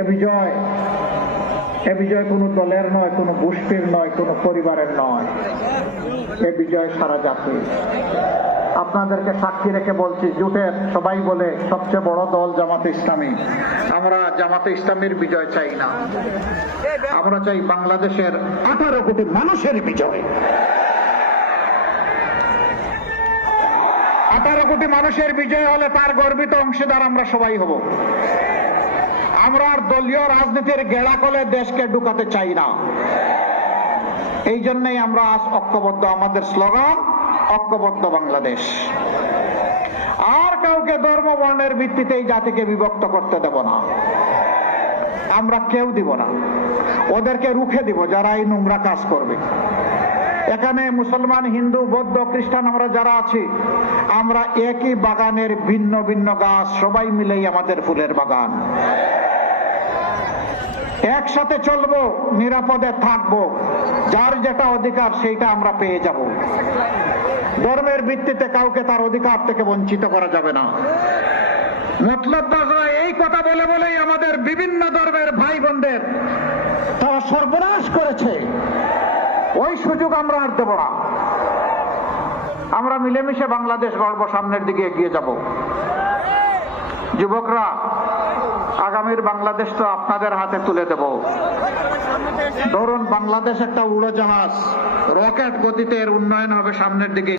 এ বিজয় কোনো দলের নয়, কোনো গোষ্ঠীর নয়, কোনো পরিবারের নয়, এ বিজয় সারা জাতি। আপনাদেরকে সাক্ষী রেখে বলছি, জোটের সবাই বলে সবচেয়ে বড় দল জামাতে ইসলামী। আমরা জামাতে ইসলামীর বিজয় চাই না, আমরা চাই বাংলাদেশের 18 কোটি মানুষের বিজয়। 18 কোটি মানুষের বিজয় হলে তার গর্বিত অংশীদার আমরা সবাই হব। আমরা আর দলীয় রাজনীতির গেড়াকলে দেশকে ঢুকাতে চাই না। এই জন্যই আমরা আজ ঐক্যবদ্ধ। আমাদের স্লোগান ঐক্যবদ্ধ বাংলাদেশ। আর কাউকে ধর্ম বর্ণের ভিত্তিতে এই জাতিকে বিভক্ত করতে দেব না, আমরা কেউ দিব না। ওদেরকে রুখে দিব যারা এই নোংরা কাজ করবে। এখানে মুসলমান, হিন্দু, বৌদ্ধ, খ্রিস্টান আমরা যারা আছি, আমরা একই বাগানের ভিন্ন ভিন্ন গাছ, সবাই মিলেই আমাদের ফুলের বাগান। একসাথে চলবো, নিরাপদে থাকবো, যার যেটা অধিকার সেইটা আমরা পেয়ে যাব। ধর্মের ভিত্তিতে কাউকে তার অধিকার থেকে বঞ্চিত করা যাবে না। মতলববাজরা এই কথা বলে বলেই আমাদের বিভিন্ন ধর্মের ভাই বোনদের তারা সর্বনাশ করেছে। ওই সুযোগ আমরা আর দেব না। আমরা মিলেমিশে বাংলাদেশ গড়ব, সামনের দিকে এগিয়ে যাব। যুবকরা, আগামীর বাংলাদেশ তো আপনাদের হাতে তুলে দেব। ধরুন বাংলাদেশ একটা উড়োজাহাজ, রকেট গতিতে এর উন্নয়ন হবে সামনের দিকে।